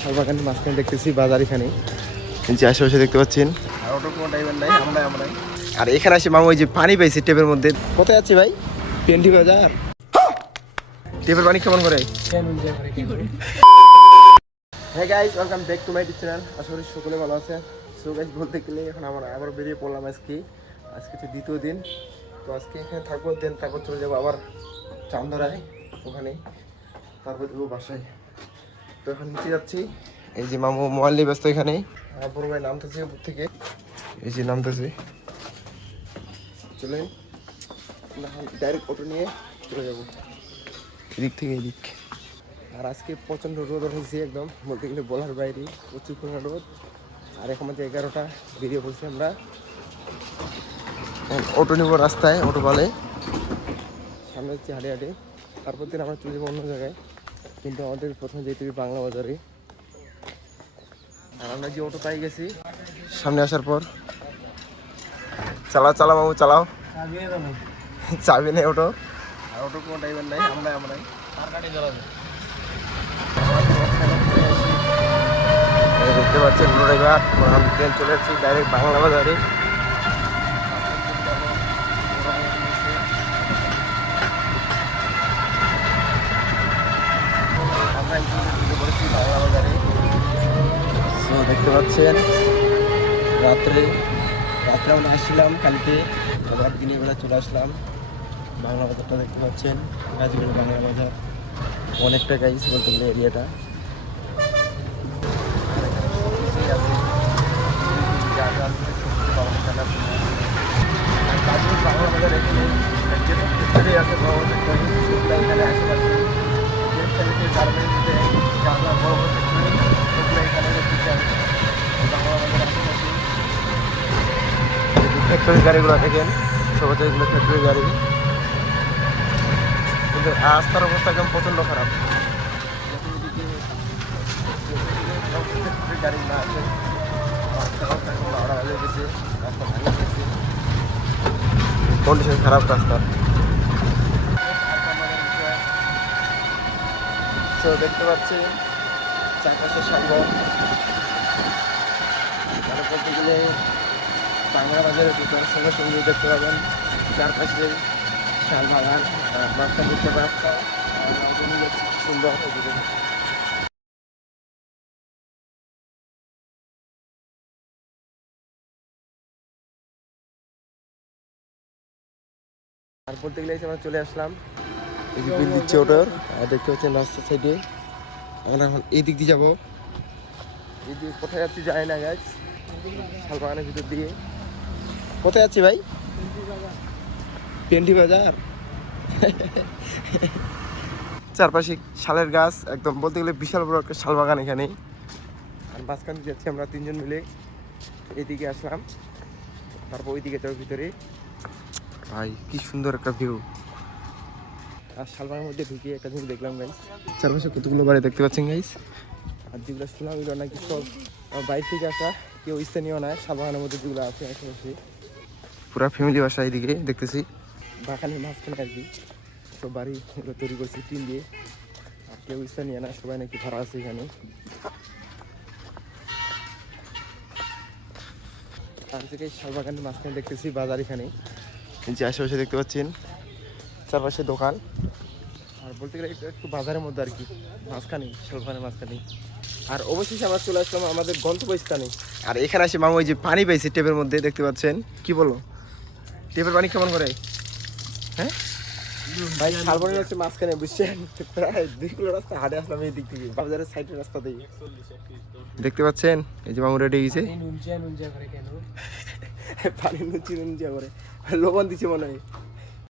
শালবাগানের মাঝখানে দেখতেছি বাজার এখানে যে আশেপাশে দেখতে পাচ্ছেন। আর অটো কোনো টাইমের নাই আমরা আমরাই। আর এখানে আসে মামু ওই যে পানি পাইছি টেপের মধ্যে। কোথায় যাচ্ছি ভাই? পেন্টি বাজার। টেপের পানি কেমন করে? হ্যাঁ guys welcome back to my channel আশা করি সকলে ভালো আছে সো গাইস বলতে গেলে এখন আমরা আবার বেরিয়ে পড়লাম আজকে। আজকে তো দ্বিতীয় দিন। তো আজকে এখানে থাকব দেন তারপর চলে যাব আবার চান্দরায় ওখানে। তারপর যাব বাসায়। তো এখন নিচে যাচ্ছি। এই যে মামু মোবাইল নিয়ে ব্যস্ত এখানে। বড় ভাই নামতেছে উপর থেকে। এই যে নামতেছে। চলে ডাইরেক্ট অটো নিয়ে চলে যাব। এদিক থেকে এদিক। আর আজকে প্রচণ্ড রোদ হয়েছে একদম বলতে গেলে বলার বাইরে প্রচুর পরিমাণ রোদ। আর এখন মধ্যে এগারোটা বেরিয়ে পড়ছি আমরা। অটো নিব রাস্তায় অটো পালে। সামনে হচ্ছে হাঁটে হাঁটে। তারপর দিন আমরা চলে যাব অন্য জায়গায়। কিন্তু আমাদের প্রথমে যেতে হবে বাংলা বাজারে। আর আমরা যে অটো পাই গেছি। সামনে আসার পর। চালাও চালাও বাবু, চালাও। চাবি নেই অটো আর অটো কোনো ড্রাইভার নাই আমরা আমরাই। এই দেখতে পাচ্ছেন ড্রাইভার ট্রেন চলে যাচ্ছি ডাইরেক্ট বাংলা বাজারে আমরা একটু ঢুকে পড়েছি বাংলা বাজারে সো দেখতে পাচ্ছেন। রাত্রে রাত্রে আমরা আসছিলাম, কালকে আবার দিনের বেলা চলে আসলাম। বাংলা বাজারটা দেখতে পাচ্ছেন বাংলা বাজার। অনেকটা গাইস বলতে গেলে এরিয়াটা বাংলা বাজার এখানে যেটা ভিতরে আছে ভগবতের করি সেগুলো এখানে আশেপাশে গার্মেন্টসে জানলা বড় বড় ফ্যাক্টরি সেগুলো এখানে দেখতেছি আমি বাংলা বাজার আশেপাশে ফ্যাক্টরি গাড়িগুলো দেখেন সব হচ্ছে এগুলো ফ্যাক্টরি গাড়ি। কিন্তু রাস্তার অবস্থা একদম প্রচণ্ড খারাপ। ফ্যাক্টরি গাড়ি না আছে। রাস্তা রাস্তা এখন হাওড়া হয়ে রাস্তা কন্ডিশন খারাপ রাস্তার। দেখতে পাচ্ছি চারপাশের আর বলতে গেলে বাংলা বাজারের ভিতর সঙ্গে সঙ্গে দেখতে পাবেন। চারপাশে শাল বাগান রাস্তা ভিতর রাস্তা। সুন্দর। বলতে গেলে আমরা চলে আসলাম। এই যে বিল দিচ্ছে ওটার, আর দেখতে পাচ্ছেন রাস্তার সাইডে আমরা এখন এই দিক দিয়ে যাব। এই দিকে কোথায় যাচ্ছি জানি না গাছ শালবাগানের ভিতর দিয়ে। কোথায় যাচ্ছি ভাই? পেন্টি বাজার। চারপাশে শালের গাছ একদম বলতে গেলে বিশাল বড় একটা শাল বাগান এখানে। আর মাঝখান দিয়ে যাচ্ছি আমরা তিনজন মিলে। এদিকে আসলাম তারপর ওইদিকে যাব ভিতরে। ভাই কি সুন্দর একটা ভিউ আর শালবাগানের মধ্যে ঢুকিয়ে একটা জিনিস দেখলাম গাইস চারপাশে কতগুলো বাড়ি দেখতে পাচ্ছেন গাইস আর যেগুলো শুনলাম এগুলো নাকি সব বাইরে থেকে আসা। কেউ স্থানীয় নয় শালবাগানের মধ্যে যেগুলো আছে আশেপাশে। পুরা ফ্যামিলি বাসা এদিকে দেখতেছি। বাগানের মাঝখানে আর কি। সব বাড়ি এগুলো তৈরি করছি টিন দিয়ে। আর কেউ স্থানীয় না সবাই নাকি ভাড়া আছে এখানে। আর থেকে শালবাগানের মাঝখানে দেখতেছি বাজার এখানে। যে আশেপাশে দেখতে পাচ্ছেন চারপাশে দোকান। বলতে গেলে একটু বাজারের মধ্যে আর কি। মাঝখানে শালবাগানের মাঝখানে আর অবশেষে আমরা চলে আসলাম আমাদের গন্তব্যস্থানে। আর এখানে আসে মামু ওই যে পানি পাইছে টেপের মধ্যে দেখতে পাচ্ছেন? কি বলো টেপের পানি কেমন করে? হ্যাঁ? ভাই শালবনের হচ্ছে মাঝখানে বুঝছেন প্রায় দুই কিলো রাস্তা হাঁটে আসলাম এই দিক থেকে বাজারের সাইডের রাস্তা দিয়ে। দেখতে পাচ্ছেন? এই যে মামু রেডি গেছে পানি নুচি নুচি করে লবণ দিছে মনে হয়।